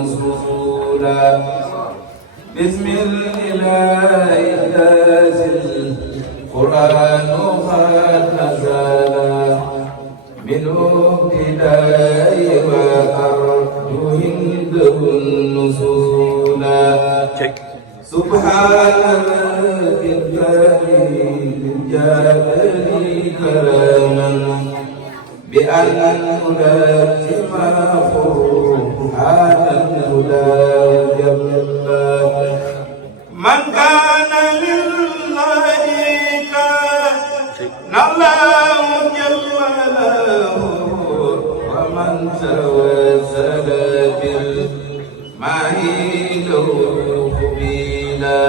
نصولا بسم الإله الذي القرآن قد نزل منه ابتداء وأرجو عنده النزولا سبحان الذي جعلني كراما بأن ألازم قرآن الهدى جبلا من كان لله كان الله جلاله ومن توسل بالماء له قبيلا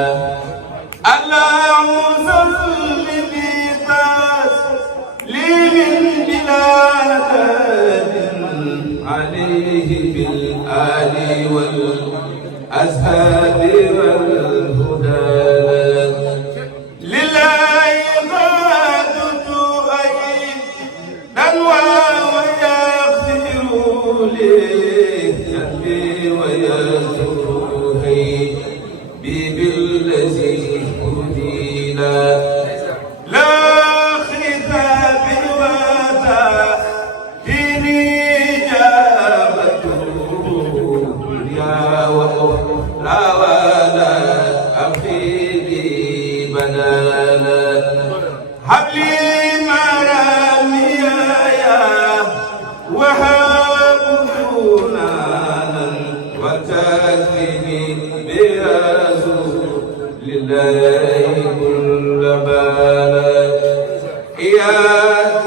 الله صل بتسليم بلا عدد عليه بالآل والأصحاب والهدى لله غادت أيدا ويغفر لي ذنبي ويغفر هيبي بالذي هدينا لا خطاب وتهديد إجابته دنيا وأخرى ولا أبقي بي بدالا هب لي مرامي يا وهاب حنانا وتكفني برسول لله كل بالا إياك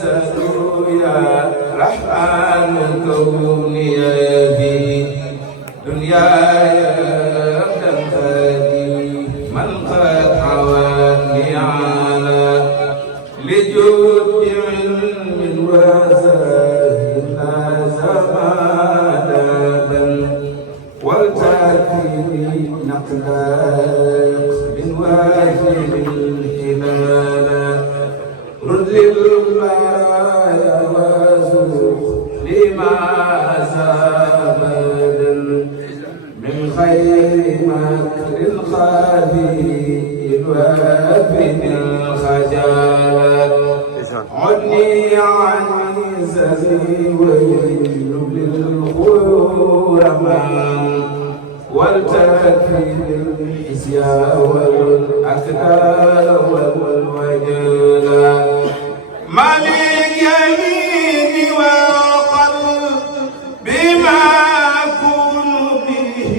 سأدعو يا رحمن كوني في دنياي تنتهي من قد عواني على لجود علم وزاهدنا زمانا والتأكيد نقلاق من واجب الحمالا رد للبرايا وزوق لما زابدا من خير مكر خفي وابن الخجالة عدني عن زمي ويل للخرمان والتكفير الحسيا والأكلال والوجلا مالك يمين والقلب بما أكون به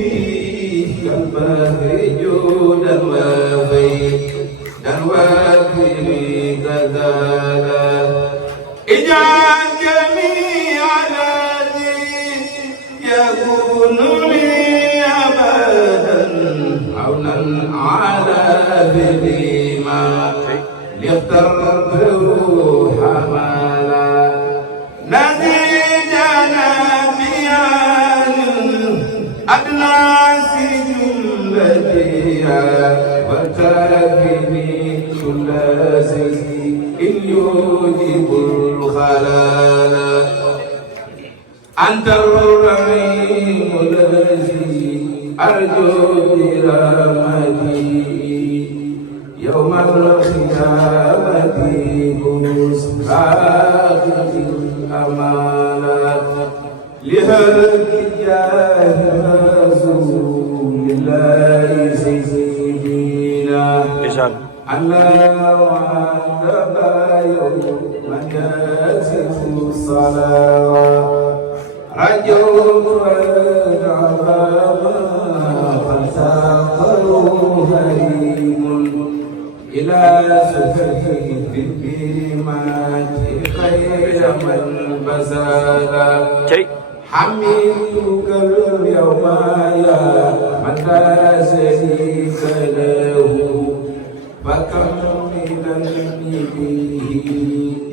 كالبهر جودا وفيدا وفي كذالا اجعل جميع الذي يكون لي عونا على بما لاخترته حمالا نزيدنا بيان أدناس جملتها وتكفني كل سيء يوجب الخلالا أنت الرحيم الذي أرجو برحمتي يوم القيامة بسراقة الأمانة لهلك جاه رسول الله سيدنا أنا وعندما يوم ياسف الصلاة رجوت العذاب فساقه هريم إلى سفيه البيمات خير من بزالا حميدك اليوم يا من لا شريك له فكم من النبيه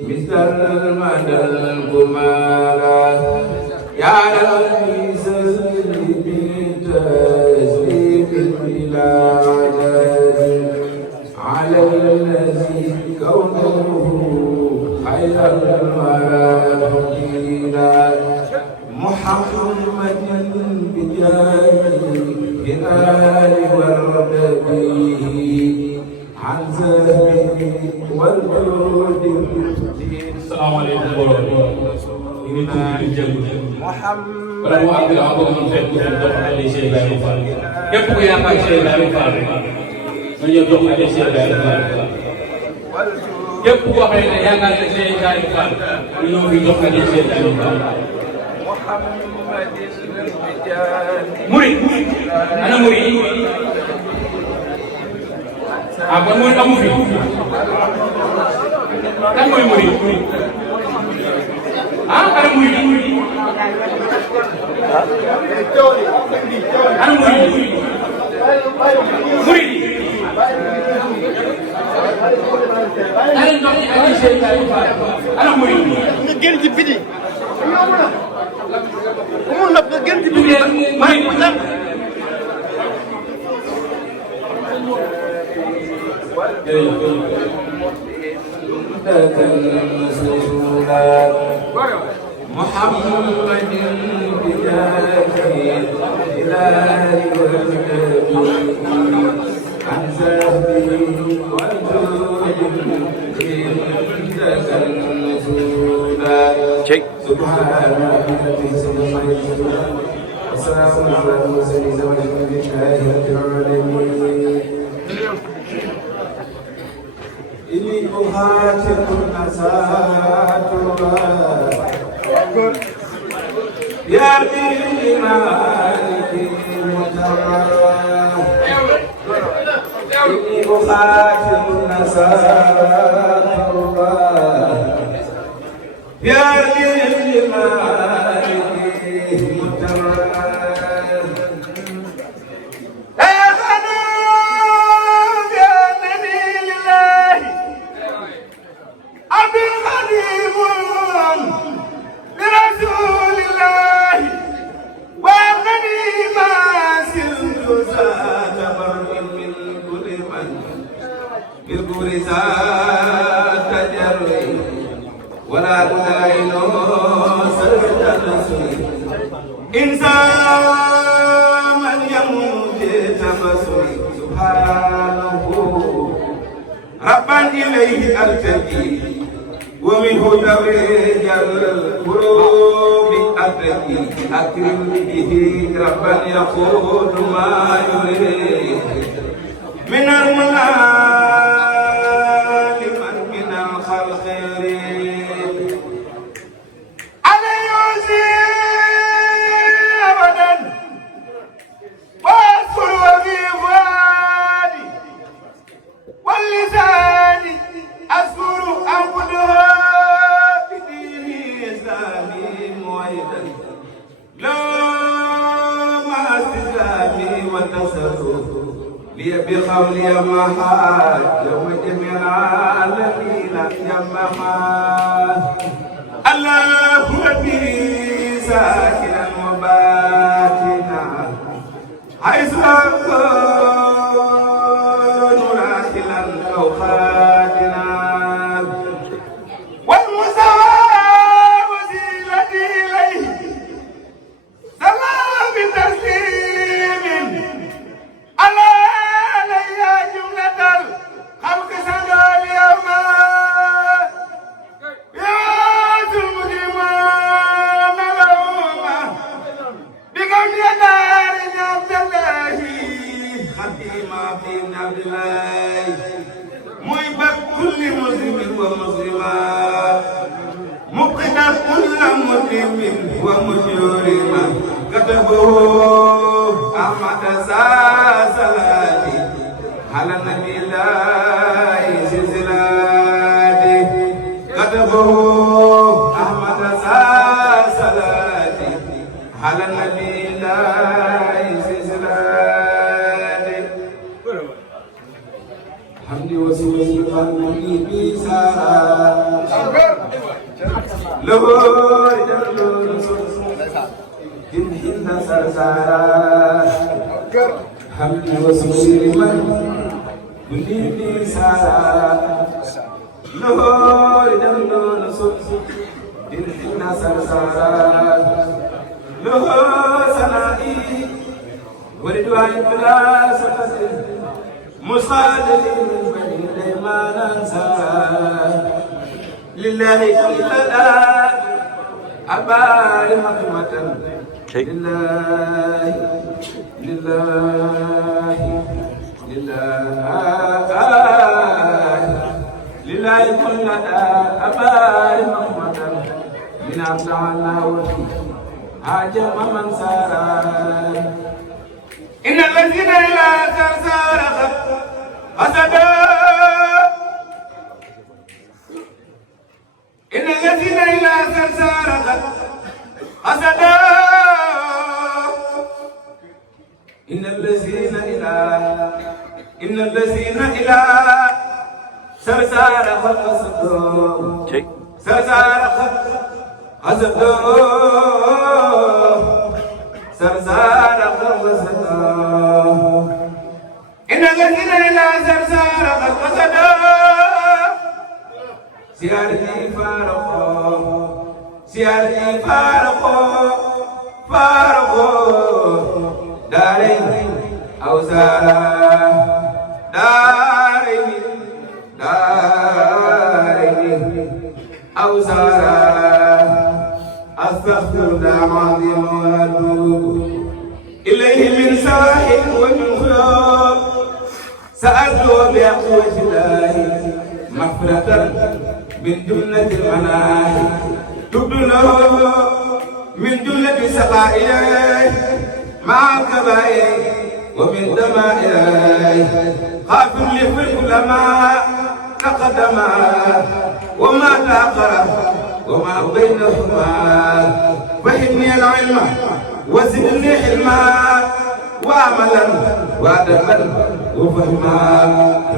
مثل المدى الكمالا يا ربي سلم بتسليم بلا عدد على الذي كونه خير الورى محمد بجاه الآل والربيع عن زهره والجود. السلام عليكم ورحمة wala mu àgg la ko mën fekk ñu dox ak les Cheikh Ibrahima Fall képp ku yaakaar Cheikh Ibrahima Fall rek nga ñëw dox ak les Cheikh Ibrahima Fall képp koo xam ne yaakaar na Cheikh Ibrahima Fall ñu ñëw fi dox ak les Cheikh Ibrahima Fall. Murid ana murid yi ah kon murid amu fi kan mooy murid ah ana murid yi ana murid yi murid yi ana ndox yi ak Cheikh Ibrahima Fall ana murid yi nga génn ci biti mu nëb nga génn ci biti may mu nëb محمد بجاه الهلال والنبي عن زهره والجود عندك النزولا سبحان ربك وسلام على المرسلين والحمد لله رب العالمين. إني أخاطب النساء يا دين مالك المتوى إني أخاطب النساء يا دين مالك المتوى ولا تداينوا سرد الرسول إنسان من يموت تبصر سبحانه ربا إليه ألتجي ومنه تبرج القلوب أتقي أكرم به ربا يقول ما يريد من المنى لمن من الخلق يريد على يوزي أبدا واذكر وفي فؤادي واللسان أذكر أنقذها بدين إسلامي موعدا لا مع استسلامي والتصرف لي بقولي يما حاج يوم جميع العالمين يما حاج الله ربي ساكنا وباتنا حيث أكون راحلا أو خاتنا والمستوى وسيلتي إليه سلام تسليم على علي جملة الخلق سنة اليوم يا المجرمان اليوم بكم يدار عبد الله خديم عبد الله محب كل مسلم ومسلمة مقنع كل مسلم ومجرمة كتبه أحمد صلاتي على النبي الله سلسلاتي كتبه أحمد صلاتي على النبي الله سلسلاتي حمدي وسوسي قلبي بسارة له يدل إن حين سرسارة حمدي وسوسي لمن كل بسارة له يدل إن حين سرسارة له سنائي ورضوان بلا سخط مصادر من بني ديمان انصار لله كل أبار حكمة لله لله لله كل أبار حكمة من أبلغنا وفي عجب من سارا إن الذين إلى سرسار حسدوا إن الذين إلى سرسار حسدوا إن الذين إلى سرسار حسدوا سرسار حسدوا سرسار حسدوا إن الذين إلى سرسار حسدوا سيارتي فارقوا دارين أوزارا دارين أوزارا أستغفر الله العظيم وأتوب إليه من سواحل ومن خلوب سأدعو بأقوى الله مغفرة من جملة المناهي تبدو له من جملة سقائه مع الكبائر ومن دمائره غافر لكل ما تقدم وما تأخر وما بينهما فهمني العلم وزدني حلما وعملا وادبا وفهما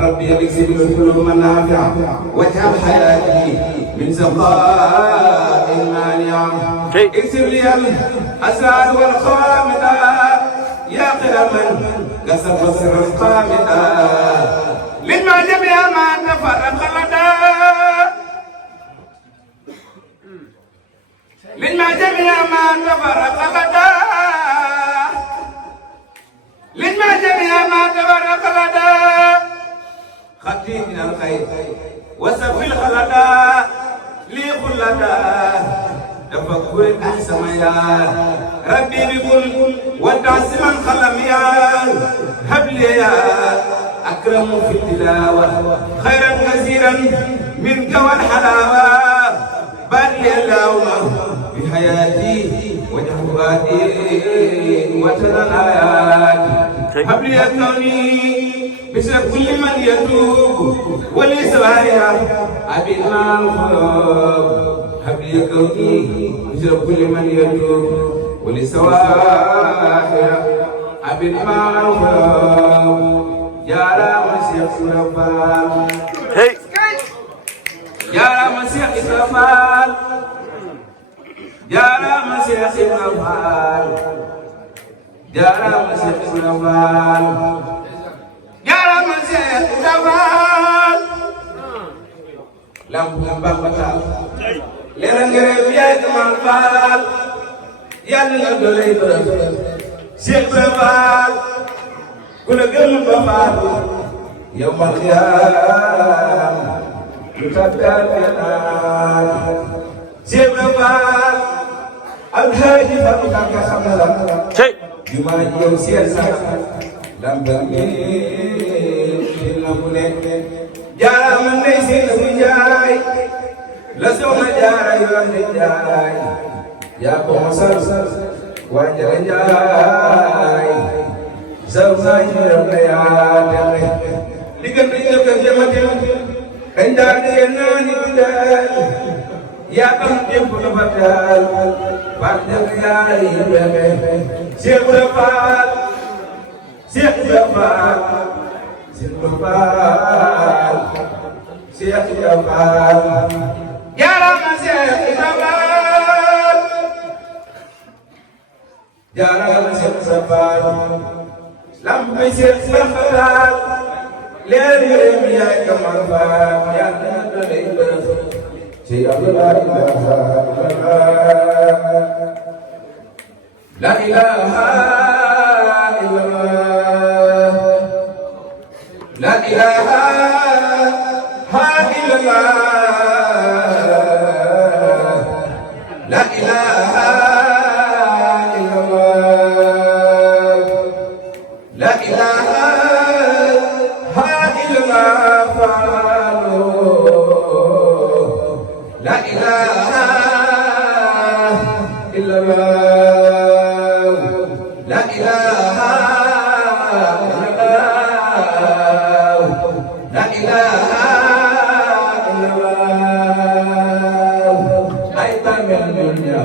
ربي يكسب القلوب النافعه واجعل حياتي من سقاء مانعه اكسب لي الاسرار والخوامد يا قلما كسر سر القامد لما جميع ما تفرق لدى لما جميع ما تفرق لدى لما جميع ما تبرق لدى خطي من الخير وسف الخلدا لي خلدا تفكر احسن يا ربي بكل وتعسما خلم يا هب لي يا اكرم في التلاوه خيرا كثيرا منك والحلاوه بارك لي اللهم بحياتي وجهواتي وتنايات هب لي كوني بسر كل من يتوب ولسوايا ابي الخلوب هب لي كوني بسر كل من يتوب ولسوايا ابي الخلوب يا رب مسيح سرفان يا رب مسيح سرفان يا رب مسيح سرفان يا رب مسيح سرفان يا رب مسيح سرفان لم بقتال لرنجرم يا كمال فال يا نغدلي برف شيخ سرفان كل قلب بفال يوم القيامة تتكلم شيخ سرفان الهادي فتاك خملا جمع يوم سياسة لم تمين لمن جارا من ليس الوجاي لسوم جارا يوم الجاي يا قوسر وجر جاي سوما يرم يا دمي لكن رجل كجمتين عندك يناني بدال يا كم يبغى بدال بعدك يا ريبه شيخ رفال شيخ رفال شيخ رفال شيخ رفال يا رب شيخ رفال يا رب شيخ رفال لم شيخ رفال ليل يا كمال فال يا ندري شيخ لا إله إلا الله لا إله إلا الله لا إله إلا الله لا إله إلا الله لا إله إلا الله لا إله إلا الله لا إله إلا الله لا إله إلا الله أيضا من الدنيا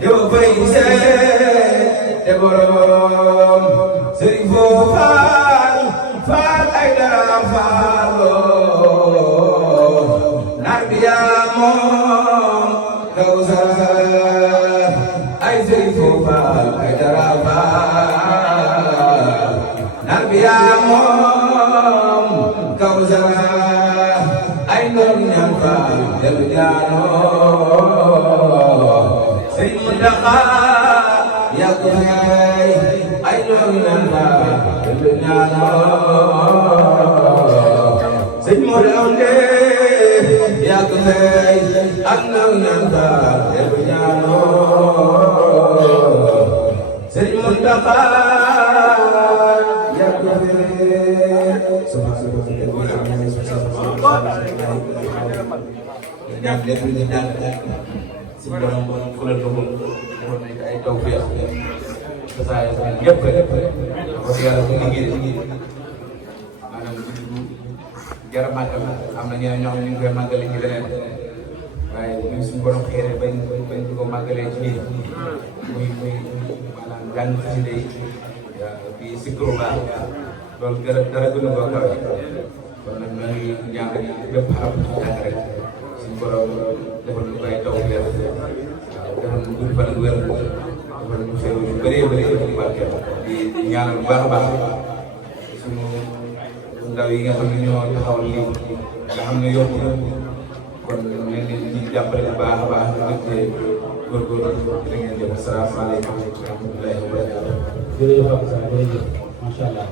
يوفي تبرم سريفو فال أيضا فالو نربيا مم كوزا أي سريفو فال أيضا فال نربيا مم كوزا أي نربيا فال يلجانو سيدنا يا كفاي أي نربيا فال يلجانو سيدنا يا كفاي أنا ننتا يبيانو سيد منتقى يا كفاي سبحان jara màggal am na ñeneen ñoo xam ne ñu ngi koy màggale ci leneen waaye ñun suñu borom xeere bañ di ko màggalee ci lii muy maanaam jàng xasida yi di sikro baax loolu dara gën a koo kawe kon nag ñu ngi ñaan bépp xarab ci jàng rek suñu borom defal ñu koy taw weer defal ñu gudd fan ak wér defal ñu xew yu bëree bëri ci barkeel di ñaanal bu baax a baax suñu ndaw yi nga xam ne ñoo taxawal lii nga xam ne yomb na kon ñu leen di jàppale bu baax a baax ñu gën góorgóorlu da ngeen jëm asalaamaaleykum wa rahmatullahi wa barakatuh. jërëjëf Abdou Salaam jërëjëf macha allah.